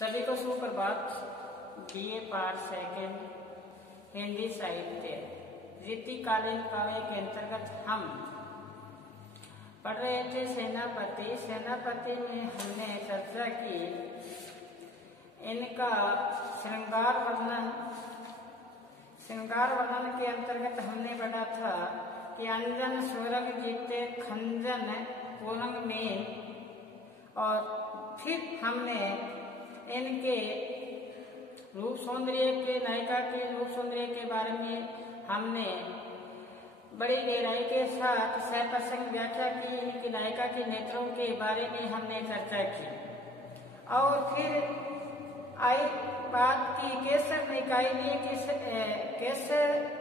सभी को सुप्रभात। बीए पार्ट सेकेंड हिंदी साहित्य रीतिकालीन काव्य के अंतर्गत हम पढ़ रहे थे सेनापति। सेनापति में हमने चर्चा की इनका श्रृंगार वर्णन के अंतर्गत हमने पढ़ा था कि अंजन स्वरंग जीते खंजन पूरंग में, और फिर हमने इनके रूप सौंदर्य के नायिका के रूप सौंदर्य के बारे में हमने बड़ी गहराई के साथ सप्रसंग व्याख्या की। इनकी नायिका के नेत्रों के बारे में हमने चर्चा की, और फिर आई बात की केसर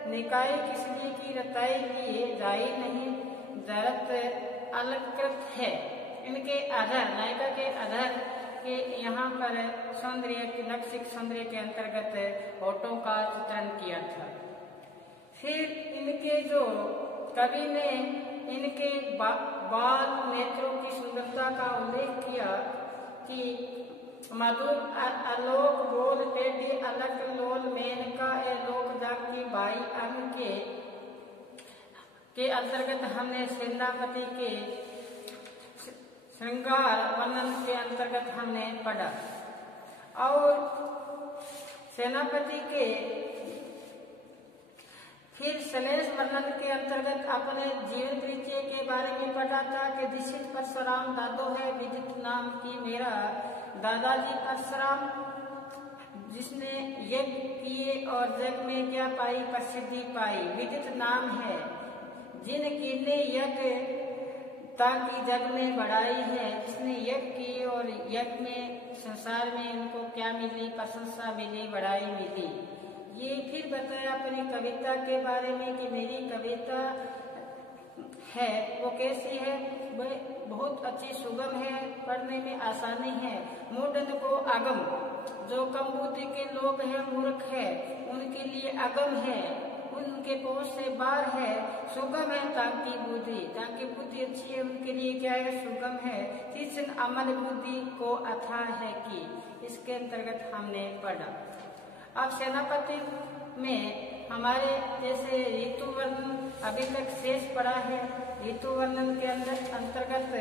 निकाय किसलिए की रताई लिए जाई नहीं जरत अलंकृत है। इनके आधार नायिका के आधार के यहाँ पर सौंदर्य की लक्षिक सौंदर्य के अंतर्गत होठों का चित्रण किया था। फिर इनके जो कवि ने इनके बाल नेत्रों की सुंदरता का उल्लेख किया कि मधुर आलोक बोल टेढ़ी अलग लोल मेनका ए लोक जाग की बाई अंग के अंतर्गत हमने सेनापति के श्रृंगार वर्णन के अंतर्गत हमने पढ़ा, और सेनापति के फिर श्लेष वर्णन के अंतर्गत अपने जीवन परिचय के बारे में पढ़ा था कि दिशित परशुराम दादो है विदित नाम की मेरा दादाजी परशुराम, जिसने यज्ञ किए और जग में क्या पाई प्रसिद्धि पाई। विदित नाम है जिन कीने यज्ञ ताकि जग में बढ़ाई है, जिसने यज्ञ किए और यज्ञ में संसार में उनको क्या मिली, प्रशंसा मिली, बढ़ाई मिली। ये फिर बताया अपनी कविता के बारे में कि मेरी कविता है वो कैसी है, बहुत अच्छी सुगम है, पढ़ने में आसानी है। मूढ़न को आगम, जो कम बुद्धि के लोग हैं मूर्ख है उनके लिए आगम है, उनके पहुंच से बाहर है। सुगम है ताकि बुद्धि अच्छी है उनके लिए क्या है, सुगम है। तीक्ष्ण अमल बुद्धि को अथाह है कि इसके अंतर्गत हमने पढ़ा। अब सेनापति में हमारे जैसे ऋतु वर्णन अभी तक शेष पड़ा है। ऋतु वर्णन के अंतर्गत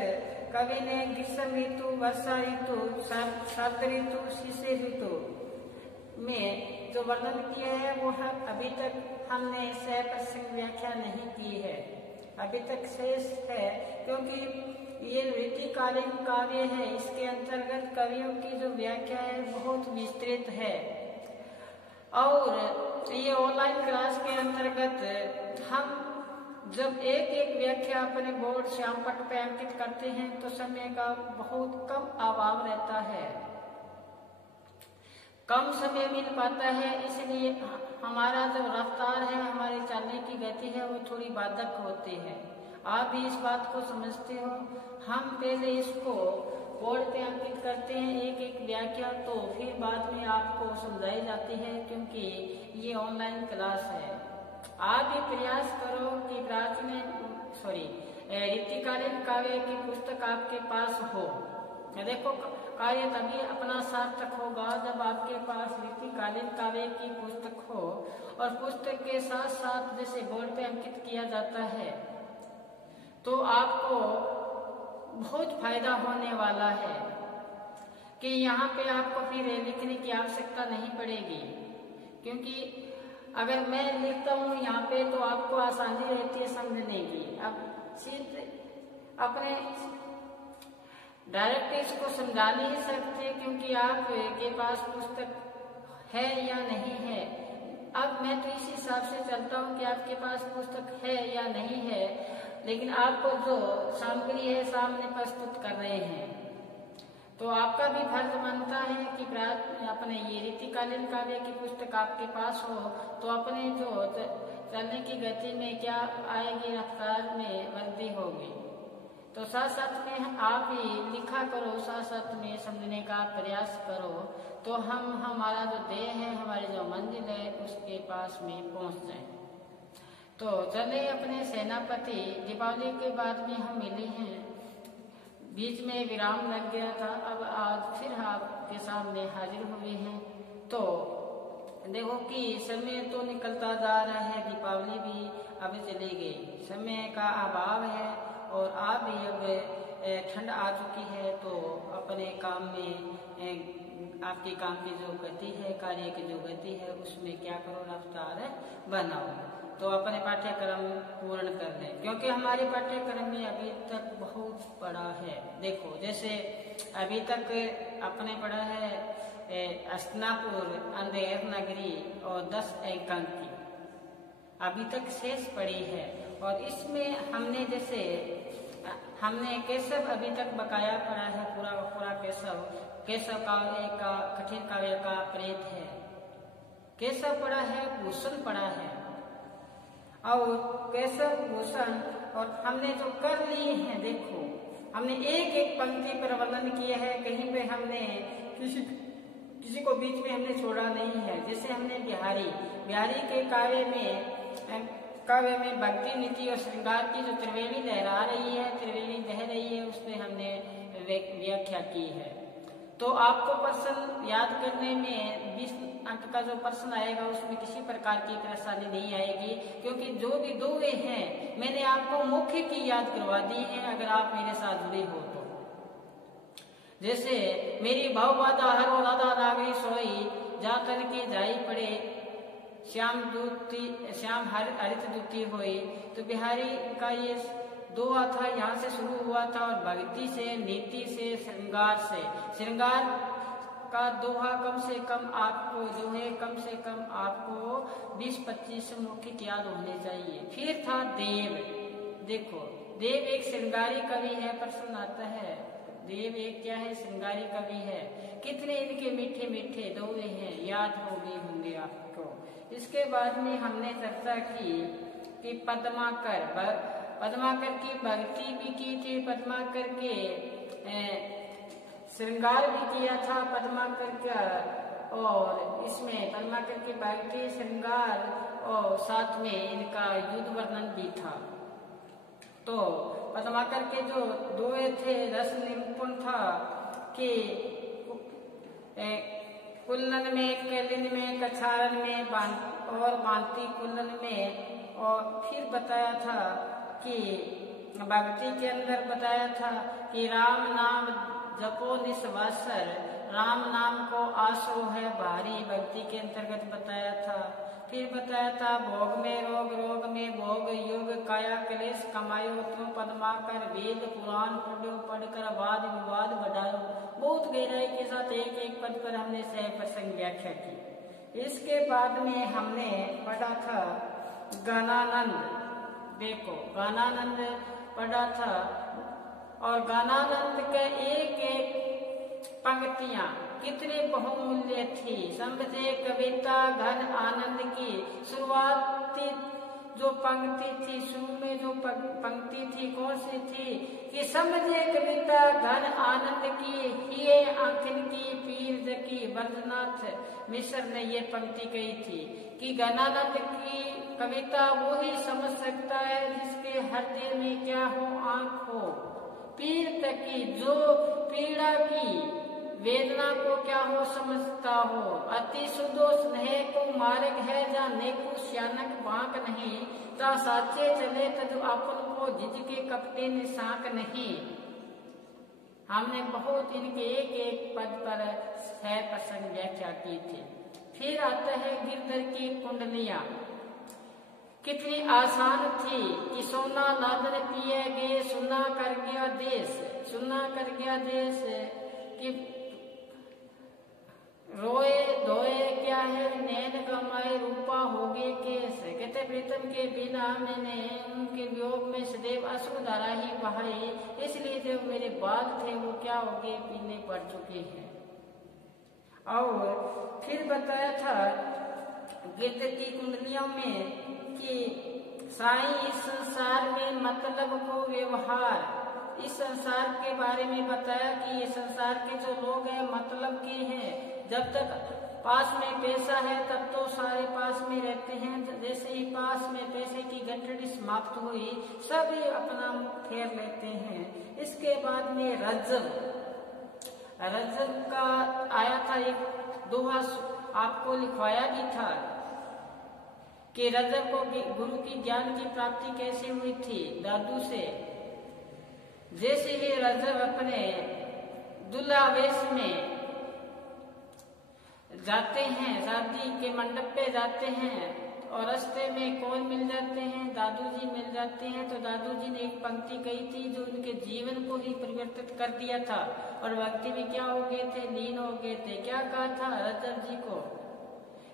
कवि ने ग्रीष्म ऋतु, वर्षा ऋतु, शरद ऋतु, शिशिर ऋतु में जो वर्णन किया है वो अभी तक हमने सप्रसंग व्याख्या नहीं की है, अभी तक शेष है, क्योंकि ये रीतिकालीन काव्य है। इसके अंतर्गत कवियों की जो व्याख्या है बहुत विस्तृत है, और ये ऑनलाइन क्लास के अंतर्गत हम जब एक एक व्याख्या अपने बोर्ड श्यामपट्ट पे अंकित करते हैं तो समय का बहुत कम अभाव रहता है, कम समय मिल पाता है। इसलिए हमारा जो रफ्तार है, हमारी चलने की गति है वो थोड़ी बाधक होती है। आप भी इस बात को समझते हो। हम पहले इसको बोर्ड पे अंकित करते हैं एक एक व्याख्या, तो फिर बाद में आपको समझाई जाती है, क्योंकि ये ऑनलाइन क्लास है। आप भी प्रयास करो कि रीतिकालीन काव्य की पुस्तक आपके पास हो। देखो कार्य तभी अपना सार्थक होगा जब आपके पास रीतिकालीन काव्य की पुस्तक हो, और पुस्तक के साथ साथ जैसे बोर्ड पे अंकित किया जाता है तो आपको बहुत फायदा होने वाला है कि यहाँ पे आपको फिर लिखने की आवश्यकता नहीं पड़ेगी, क्योंकि अगर मैं लिखता हूँ यहाँ पे तो आपको आसानी रहती है समझने की। अब सीधे अपने डायरेक्ट इसको समझा नहीं सकते, क्योंकि आपके पास पुस्तक है या नहीं है। अब मैं तो इस हिसाब से चलता हूँ कि आपके पास पुस्तक है या नहीं है, लेकिन आपको जो सामग्री है सामने प्रस्तुत कर रहे हैं, तो आपका भी फर्ज बनता है कि अपने ये रीतिकालीन काव्य की पुस्तक आपके पास हो, तो अपने जो चलने की गति में क्या आएगी, रफ्तार में वृद्धि होगी। तो साथ साथ में आप ही लिखा करो, साथ साथ में समझने का प्रयास करो, तो हमारा जो ध्येय है, हमारी जो मंजिल है उसके पास में पहुंच जाए। तो चले अपने सेनापति दीपावली के बाद में हम मिले हैं बीच में विराम लग गया था। अब आज फिर आपके सामने हाजिर हुए हैं। तो देखो कि समय तो निकलता जा रहा है, दीपावली भी अब चली गई, समय का अभाव है और आप भी अब ठंड आ चुकी है। तो अपने काम में आपके काम की जो गति है, कार्य की जो गति है, उसमें क्या करो, रफ्तार बनाओ। तो अपने पाठ्यक्रम पूर्ण कर लें, क्योंकि हमारे पाठ्यक्रम में अभी तक बहुत पड़ा है। देखो जैसे अभी तक अपने पढ़ा है हस्तिनापुर, अंधेर नगरी और 10 अंक की अभी तक शेष पड़ी है। और इसमें हमने जैसे केशव अभी तक बकाया पड़ा है, पूरा केशव काव्य का, कठिन काव्य का प्रेत है, केशव पड़ा है, भूषण पड़ा है। और केशव भूषण और हमने जो कर लिए हैं, देखो हमने एक एक पंक्ति पर वर्णन किया है, कहीं पे हमने किसी को बीच में हमने छोड़ा नहीं है। जैसे हमने बिहारी के काव्य में भक्ति, नीति और श्रृंगार की जो त्रिवेणी लहरा रही है, उसमें हमने व्याख्या की है। तो आपको प्रश्न याद करने में 20 अंक का जो प्रश्न आएगा उसमें किसी प्रकार की परेशानी नहीं आएगी, क्योंकि जो भी दोहे हैं मैंने आपको मुख्य की याद करवा दी है, अगर आप मेरे साथ जुड़े हो तो। जैसे मेरी भाव बाधा हर और राधा नागरी सोई, जा तन के जाई पड़े, श्याम हरित दूती होई। तो बिहारी का ये दोहा था, यहाँ से शुरू हुआ था और भक्ति से, नीति से, श्रृंगार का दोहा कम से कम आपको 20-25 मौखिक याद होने चाहिए। फिर था देव। देखो देव एक श्रृंगारी कवि है, प्रश्न आता है देव एक क्या है, श्रृंगारी कवि है। कितने इनके मीठे मीठे दोहे हैं, याद हो गए होंगे आपको। इसके बाद में हमने चर्चा की कि पद्माकर की भक्ति भी की थी, पद्माकर के श्रृंगार भी किया था पद्माकर का, और इसमें पद्माकर की भक्ति, श्रृंगार और साथ में इनका युद्ध वर्णन भी था। तो पद्माकर के जो दोहे थे, रस निरूपण था कि कुल्लन में, कैलिन में, कछारन में और बांती कुल्लन में। और फिर बताया था कि भक्ति के अंदर बताया था कि राम नाम जपो निस्वासर, राम नाम को आसो है भारी, भक्ति के अंतर्गत बताया था। फिर बताया था भोग में रोग, रोग में भोग, योग काया क्लेश कमायो, तुम पद्माकर वेद पुराण पढ़ो, पढ़कर वाद विवाद बढ़ायो। बहुत गहराई के साथ एक एक पद पर हमने सह प्रसंग व्याख्या की। इसके बाद में हमने पढ़ा था गानानंद। देखो गानानंद पढ़ा था, और गानानंद के एक एक पंक्तियां कितने बहुमूल्य थी। समझे कविता घन आनंद की, शुरुआती जो पंक्ति थी, शुरू में जो पंक्ति थी कौन सी थी कि समझे कविता घन आनंद की, हिये आंखन की पीर जकी। बंदनाथ मिश्र ने ये पंक्ति कही थी कि गानानंद की कविता वो ही समझ सकता है जिसके हृदय में क्या हो, आंख हो, पीर तकी, जो पीड़ा की वेदना को क्या हो, समझता हो। अति सुदो स्नेह को मार्ग है, जाने को श्यानक बांक नहीं, ता साचे चले तजु आपन को झिझके कपटे निशाक नहीं। हमने बहुत इनके एक एक पद पर सह प्रसंग व्याख्या की थी। फिर आता है गिरधर की कुंडलियां। कितनी आसान थी कि सोना लादन पिए गे, सुना कर गया देश कि रोए धोए क्या है, नैन कमाए रूपा होगे केस। कहते प्रीतम के बिना मैंने उनके वियोग में सदैव अश्रुधारा ही बहाई, इसलिए जो मेरे बाल थे वो क्या हो गए, पीने पड़ चुके हैं। और फिर बताया था गिरधर की कुंडलियों में कि साईं इस संसार में मतलब को व्यवहार, इस संसार के बारे में बताया कि ये संसार के जो लोग हैं मतलब के हैं। जब तक पास में पैसा है तब तो सारे पास में रहते हैं, जैसे ही पास में पैसे की गठड़ी समाप्त हुई सभी अपना मुख फेर लेते हैं। इस इसके बाद में रजब का आया था एक दोहा, आपको लिखवाया भी था कि रजब को गुरु की ज्ञान की प्राप्ति कैसे हुई थी दादू से। जैसे ही रजब अपने दूल्हा वेश में जाते हैं, शादी के मंडप पे जाते हैं और रास्ते में कौन मिल जाते हैं, दादू जी मिल जाते हैं। तो दादू जी ने एक पंक्ति कही थी जो उनके जीवन को ही परिवर्तित कर दिया था और व्यक्ति भी क्या हो गए थे, लीन हो गए थे। क्या कहा था रजब जी को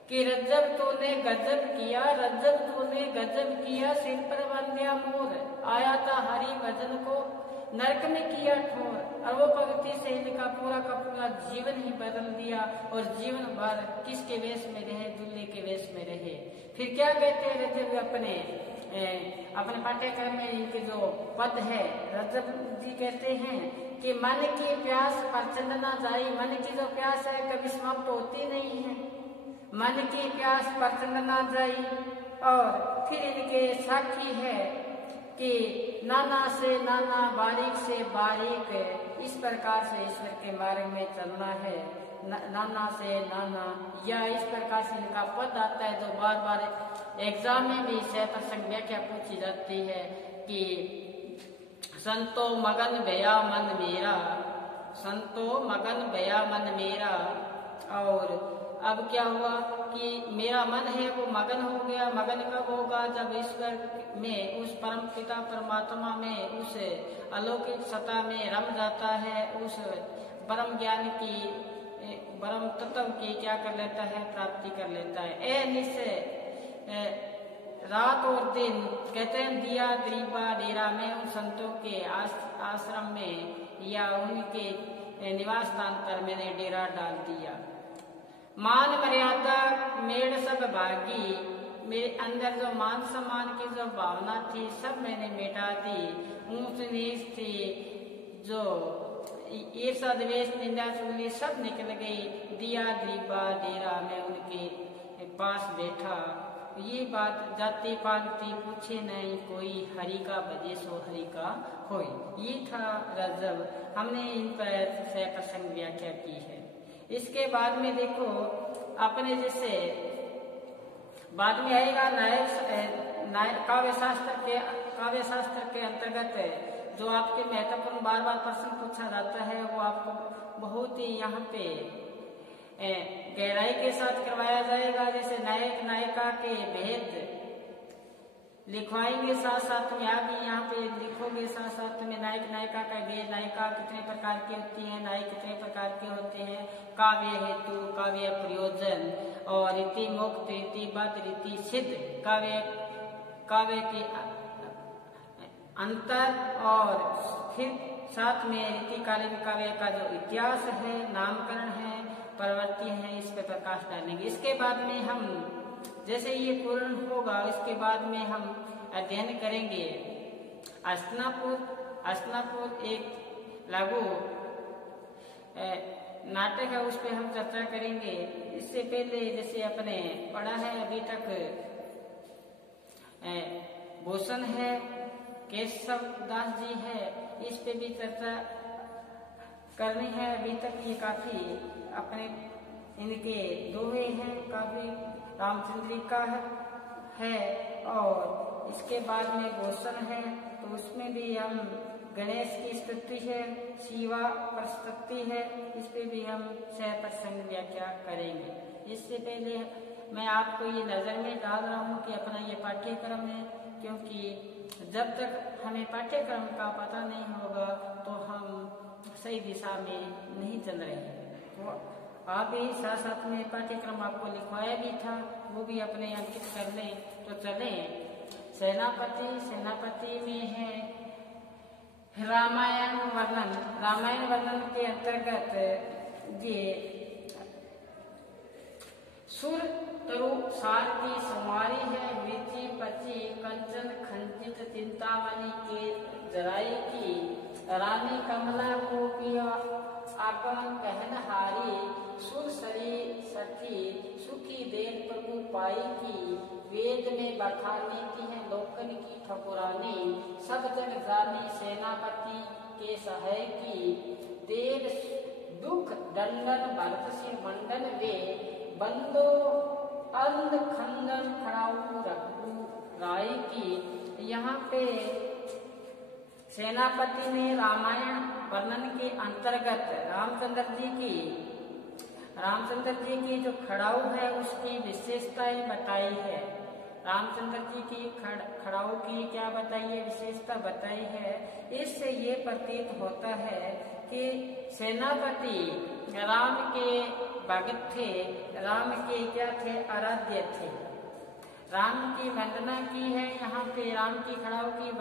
कि रजब तूने गजब किया, रजब तूने गजब किया, सिर पर बंध्या मोर, आया था हरि भजन को नरक में किया ठोर। और वो पंक्ति से इनका पूरा का पूरा जीवन ही बदल दिया और जीवन भर किसके वेश में रहे, दूल्हे के वेश में रहे। फिर क्या कहते हैं रजब अपने पाठ्यक्रम में इनके जो पद है, रजब जी कहते हैं कि मन की प्यास प्रचंड ना जाए। मन की जो प्यास है कभी समाप्त होती नहीं है, मन की प्यास प्रचंड ना जाए। और फिर इनके साक्षी है कि नाना से नाना, बारीक से बारीक, इस प्रकार से ईश्वर के मार्ग में चलना है। नाना से नाना, या इस प्रकार से इनका पद आता है जो बार बार एग्जाम में भी सह प्रसंग व्याख्या पूछी जाती है कि संतो मगन भया मन मेरा, संतो मगन भया मन मेरा। और अब क्या हुआ कि मेरा मन है वो मगन हो गया। मगन कब होगा, जब ईश्वर में, उस परम पिता परमात्मा में, उस अलौकिक सत्ता में रम जाता है, उस परम ज्ञान की, परम तत्व की क्या कर लेता है, प्राप्ति कर लेता है। ए निश्चय रात और दिन कहते हैं दिया दीपा डेरा में, उन संतों के आश्रम में या उनके निवास स्थान पर मैंने डेरा डाल दिया। मान मर्यादा मेड़ सब भागी, मेरे अंदर जो मान सम्मान की जो भावना थी सब मैंने मिटा दी। ऊंच नीच थी जो ईर्षा द्वेष निंदा चुगली सब निकल गई। दिया दीपा डेरा में उनके पास बैठा। ये बात जाति पाति पूछे नहीं कोई, हरि का भजे सो हरि का होई। ये था रजब, हमने इन पर सह प्रसंग व्याख्या की है। इसके बाद में देखो अपने जैसे बाद में आएगा काव्य शास्त्र के अंतर्गत जो आपके महत्वपूर्ण बार बार प्रश्न पूछा जाता है वो आपको बहुत ही यहाँ पे गहराई के साथ करवाया जाएगा। जैसे नायक नायिका के भेद लिखवाएंगे, साथ साथ में आगे यहाँ पे लिखोगे, साथ साथ में नायक नायिका का भेद, नायिका कितने प्रकार की होती है, नायक कितने प्रकार के होते हैं, काव्य हेतु, काव्य प्रयोजन और रीति मुक्त, रीति बद्ध, रीति सिद्ध, काव्य के अंतर और फिर साथ में रीतिकालीन काव्य का जो इतिहास है, नामकरण है, प्रवृत्ति है, इस पर प्रकाश डालेंगे। इसके बाद में हम जैसे ये पूर्ण होगा इसके बाद में हम अध्ययन करेंगे अस्नापुर एक लागू नाटक है, उस पर हम चर्चा करेंगे। इससे पहले जैसे अपने पढ़ा है अभी तक भूषण है, केशव दास जी है, इस पे भी चर्चा करनी है। अभी तक ये काफी अपने इनके दोहे हैं, काफी रामचंद्रिका है और इसके बाद में भूषण है, तो उसमें भी हम गणेश की स्तुति है, शिवा प्रस्तुति है, इस पे भी हम सह प्रसंग व्याख्या करेंगे। इससे पहले मैं आपको ये नजर में डाल रहा हूँ कि अपना ये पाठ्यक्रम है, क्योंकि जब तक हमें पाठ्यक्रम का पता नहीं होगा तो हम सही दिशा में नहीं चल रहे हैं। तो आप भी साथ साथ में पाठ्यक्रम आपको लिखवाया भी था, वो भी अपने अंकित कर लें तो चलें। सेनापति में है रामायण वर्णन के अंतर्गत ये सुर तरु सार की संवारी है, विचि पची कंचन खंडित चिंतामणि के जराई की, रानी कमला को किया आगमन कहनहारी, सुर सरी सखी सुखी देन प्रभु पाई की, वेद में बखानी की है लोकन की ठकुरानी, सब जग जानी सेनापति के सहाय की देव दुख दंडन भरत सिर मंडन वे बंदो अंध खंडन खड़ाऊ रघु राय की। यहाँ पे सेनापति ने रामायण वर्णन के अंतर्गत रामचंद्र जी की जो खड़ाऊ है उसकी विशेषताएं बताई है। रामचंद्र जी की खड़ाऊ की क्या बताई है, विशेषता बताई है। इससे ये प्रतीत होता है कि सेनापति राम के भगत थे, राम के क्या थे, आराध्य थे, राम की वंदना की है। यहाँ पे राम की खड़ाऊ की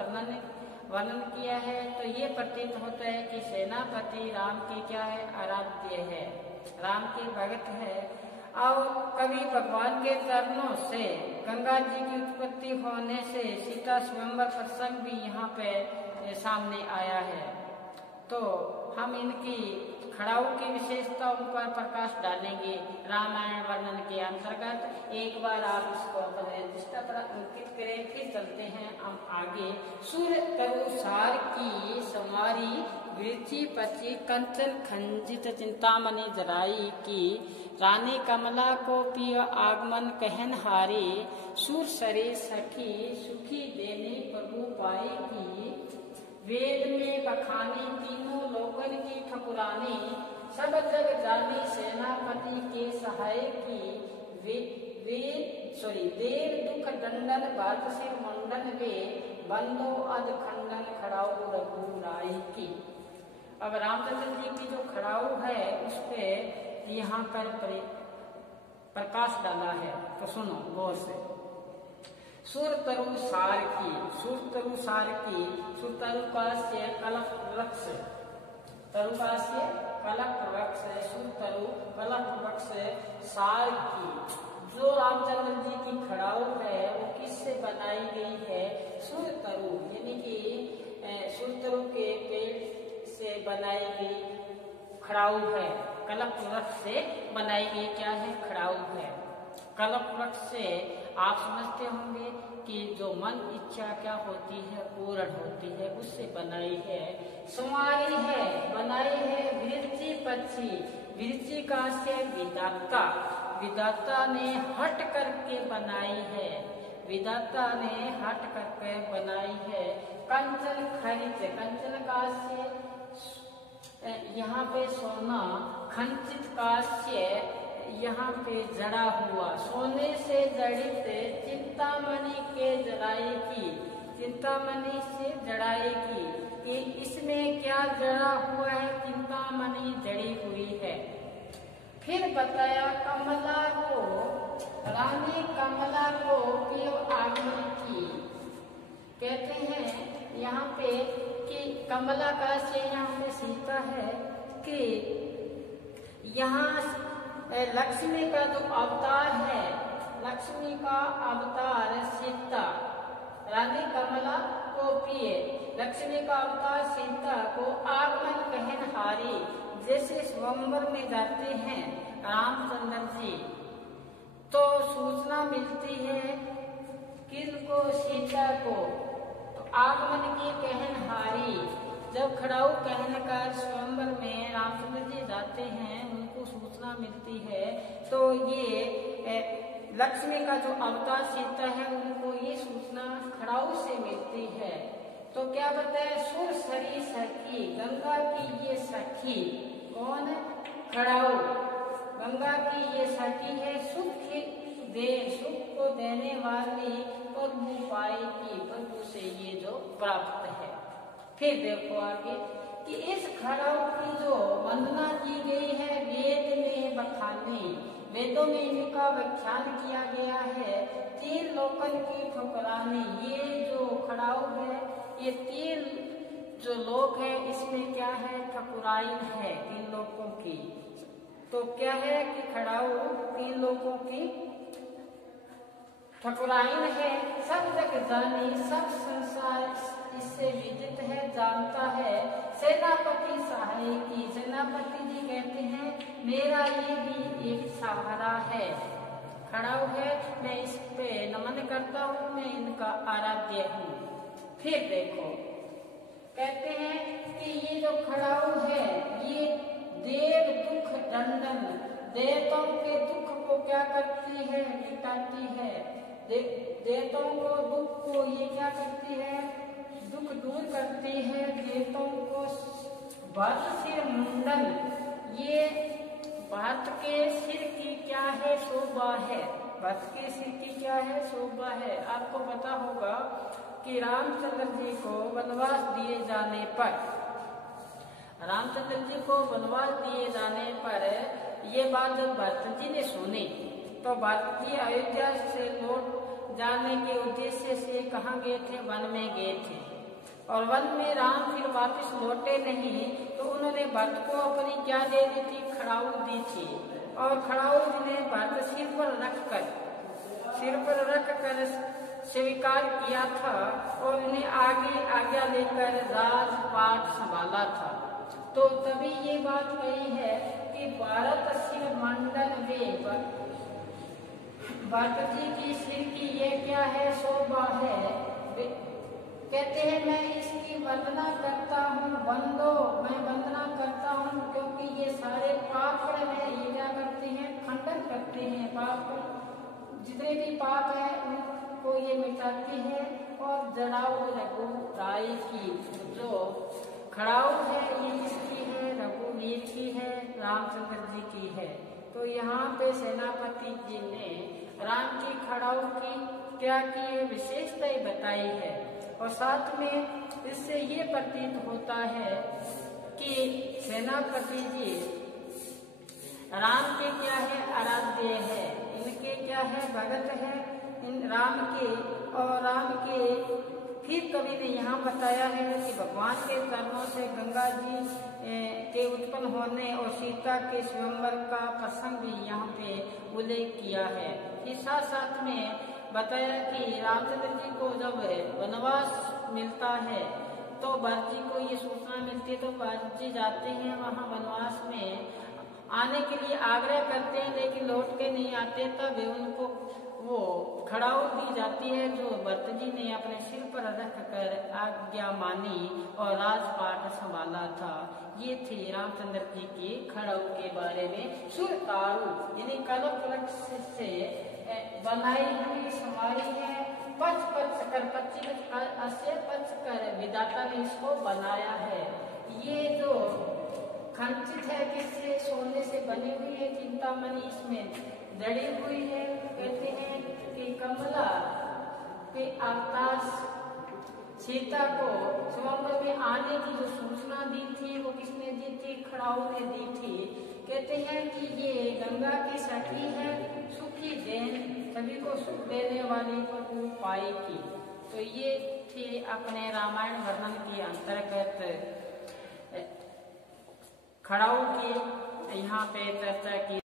वर्णन किया है, तो ये प्रतीत होता है कि सेनापति राम की क्या है, आराध्य है, राम के भगत है। और कभी भगवान के चरणों से गंगा जी की उत्पत्ति होने से सीता स्वयंवर प्रसंग भी यहाँ पे सामने आया है। तो हम इनकी खड़ाऊ की विशेषताओं पर प्रकाश डालेंगे रामायण वर्णन के अंतर्गत। एक बार आप इसको दृष्टा पर अंकित करें, फिर चलते हैं हम आगे। सुर तरुसार की समारी विरची पची कंचन खंजित चिंतामणि जराई की। रानी कमला को पिय आगमन कहन हारी। सुर सरे सखी सुखी देने प्रभु पाई की। वेद में बखानी तीनों लोकन की ठकुरानी। सब जग जानी सेनापति के सहाय की। देव दुख दंडन भरत सिर मंडन वे बंदो अध खंडन खड़ाऊ रघु राय की। अब रामचंद्र जी की जो खड़ाऊ है उस पे यहाँ पर प्रकाश डाला है, तो सुनो गौर से। सुर तरु सार की, सुर तरु सार की, सुर तरु का से कलप वृक्ष, तरु का से कलप वृक्ष, सुर तरु कलप वृक्ष सार की। जो रामचंद्र जी की खड़ाऊ है वो किससे बनाई गई है, सुर तरु यानी कि सुर तरु के पेड़ से बनाई गई खड़ाऊ है। कलप वृक्ष से बनाई गई क्या है, खड़ाऊ है। कलप वृक्ष से आप समझते होंगे कि जो मन इच्छा क्या होती है, पूर्ण होती है, उससे बनाई है। संवारी है, बनाई है विरची पक्षी। विरची का से विधाता, विधाता ने हट करके बनाई है, विधाता ने हट करके बनाई है। कंचन खरिच, कंचन का से यहाँ पे सोना, खंचित काश्य यहाँ पे जड़ा हुआ, सोने से जड़ित चिंतामणि के जड़ाई की, चिंतामणि से जड़ाई की। इसमें क्या जड़ा हुआ है, चिंतामणि जड़ी हुई है। फिर बताया कमला को, रानी कमला को पियो आगमन की। कहते हैं यहाँ पे कि कमला का से यहाँ पे सीता है कि यहाँ लक्ष्मी का जो अवतार है, लक्ष्मी का अवतार सीता, रानी कमला को पिए, लक्ष्मी का अवतार सीता को आगमन कहन हारी। जैसे स्वयंवर में जाते हैं रामचंद्र जी तो सूचना मिलती है किनको, सीता को, तो आगमन की कहन हारी। जब खड़ाऊ कहनकर स्वयंवर में रामचंद्र जी जाते हैं, उनको सूचना मिलती है, तो ये लक्ष्मी का जो अवतार सीता है उनको ये सूचना खड़ाऊ से मिलती है। तो क्या बताए, सुर सरी सखी, गंगा की ये सखी, कौन है, खड़ाऊ, गंगा की ये सखी है। सुख को देने वाली प्रभु पाई की, प्रभु से ये जो प्राप्त है। फिर देखो आगे कि इस खड़ाऊ की जो वंदना की गई है वेद में बखानी, वेदों में इनका व्याख्यान किया गया है। तीन लोकन की ठुकरानी, ये जो खड़ाऊ है ये तीन जो लोक है इसमें क्या है, ठकुराइन है तीन लोगों की। तो क्या है कि खड़ाऊ तीन लोगों की ठकुराइन है। सब जग जानी, सब संसार इससे विदित है, जानता है। सेनापति सहाय की, सेनापति जी कहते हैं मेरा ये भी एक सहारा है, खड़ाऊ है, मैं इस पे नमन करता हूँ, मैं इनका आराध्य हूँ। फिर देखो कहते हैं कि खड़ाऊ है ये देव दुख दंडन, देवताओं के दुख को क्या करती है, मिटाती है। देवताओं को दुख को ये क्या करती है, दुख दूर करती है। देवताओं को भक्त सिर मुंडन, ये भक्त के सिर की क्या है, शोभा है। भक्त के सिर की क्या है, शोभा है। आपको पता होगा कि रामचंद्र जी को वनवास दिए जाने पर, रामचंद्र जी को वनवास दिए जाने पर ये बात जब भरत जी ने सुनी तो भरत जी अयोध्या से लौट जाने के उद्देश्य से कहाँ गए थे, वन में गए थे। और वन में राम फिर वापस लौटे नहीं तो उन्होंने भरत को अपनी क्या दे दी थी, खड़ाऊ दी थी। और खड़ाऊ ने भरत सिर पर रख कर स्वीकार किया था और उन्हें आगे आज्ञा लेकर राजपाट संभाला था। तो तभी ये बात कही है कि भारत सिर मंडन वे, भरत जी की सिर की ये क्या है, शोभा है। कहते हैं मैं इसकी वंदना करता हूँ, मैं वंदना करता हूँ क्योंकि ये सारे पाप है ये क्या करते हैं, खंडन करते हैं। पाप जितने भी पाप है उनको ये मिटाती है। और जड़ाऊ रघुराई की, जो खड़ाऊ है ये किसकी है, रघुवीर की है, रामचंद्र जी की है। तो यहाँ पे सेनापति जी ने राम की खड़ाऊ की क्या की है, विशेषताएं बताई है। और साथ में इससे ये प्रतीत होता है कि सेनापति जी राम के क्या है, आराध्य है, इनके क्या है, भगत है इन राम के। और राम के फिर कवि ने यहाँ बताया है कि भगवान के चरणों से गंगा जी के उत्पन्न होने और सीता के स्वयंवर का प्रसंग भी यहाँ पे उल्लेख किया है। इस साथ में बताया कि रामचंद्र जी को जब वनवास मिलता है तो भरत जी को ये सूचना मिलती है तो भरत जी जाते हैं वहाँ वनवास में आने के लिए आग्रह करते हैं, लेकिन लौट के नहीं आते। तब उनको वो खड़ाऊ दी जाती है जो भरत जी ने अपने सिर पर रख कर आज्ञा मानी और राजपाट संभाला था। ये थी रामचंद्र जी की खड़ाऊ के बारे में सुरतारू, यानी कलप वृक्ष से बनाई हुई समारी है। पच कर विधाता ने इसको बनाया है। ये जो खंडित है किससे, सोने से बनी हुई है चिंतामणि इसमें जड़ी हुई है। कहते हैं कि कमला के अवतार सीता को स्वयंवर में आने की जो सूचना दी थी वो किसने दी थी, खड़ाऊ ने दी थी। कहते हैं कि ये गंगा की सखी है, सुखी देन सभी को सुख देने वाली को पाई की। तो ये थी अपने रामायण वर्णन के अंतर्गत खड़ाऊ की यहाँ पे चर्चा की।